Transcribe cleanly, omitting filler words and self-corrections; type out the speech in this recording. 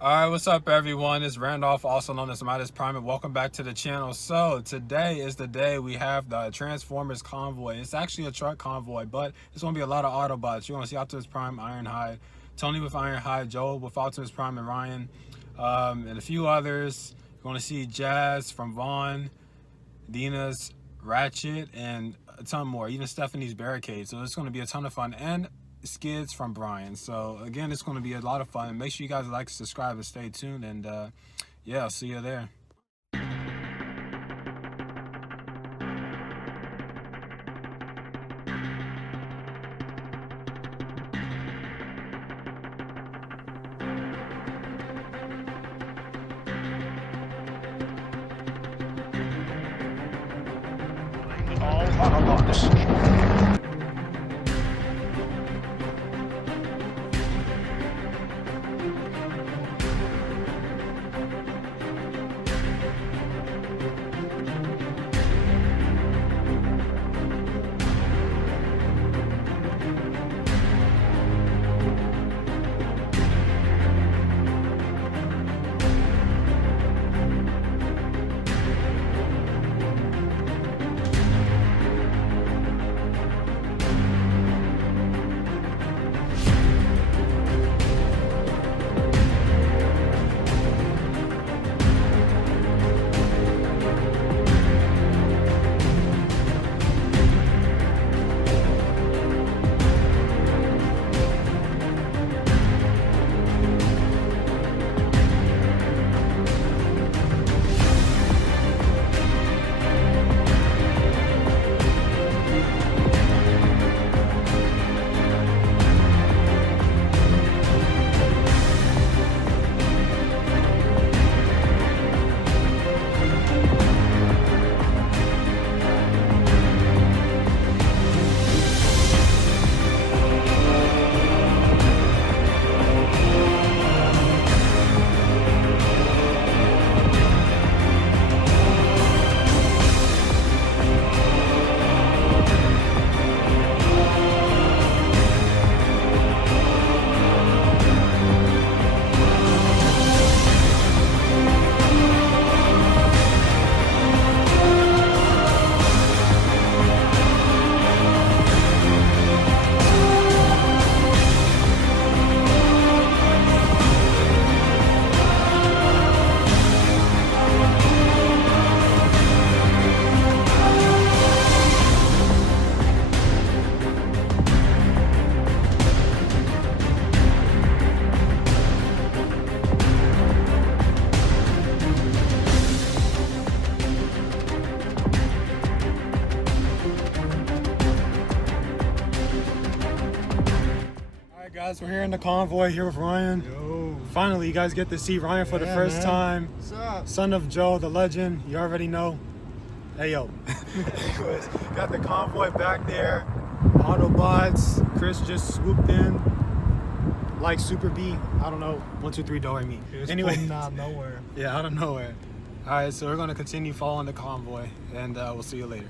Alright, what's up everyone? It's Randolph, also known as Midas Prime, and welcome back to the channel. So today is the day we have the Transformers Convoy. It's actually a truck convoy, but it's going to be a lot of Autobots. You're going to see Optimus Prime, Ironhide, Tony with Ironhide, Joel with Optimus Prime and Ryan, and a few others. You're going to see Jazz from Vaughn, Dina's Ratchet, and a ton more, even Stephanie's Barricade. So it's going to be a ton of fun, and skids from Brian. So again, it's going to be a lot of fun. Make sure you guys like, subscribe, and stay tuned, and yeah, I'll see you there. All Autobots. Guys, we're here in the convoy here with Ryan. Yo. Finally, you guys get to see Ryan for the first man. time. What's up? Son of Joe, the legend. You already know. Hey, yo. Anyways, got the convoy back there. Autobots. Chris just swooped in like Super B. I don't know. 1, 2, 3, do re mi. Anyway, out of nowhere. Yeah, out of nowhere. All right, so we're going to continue following the convoy, and we'll see you later.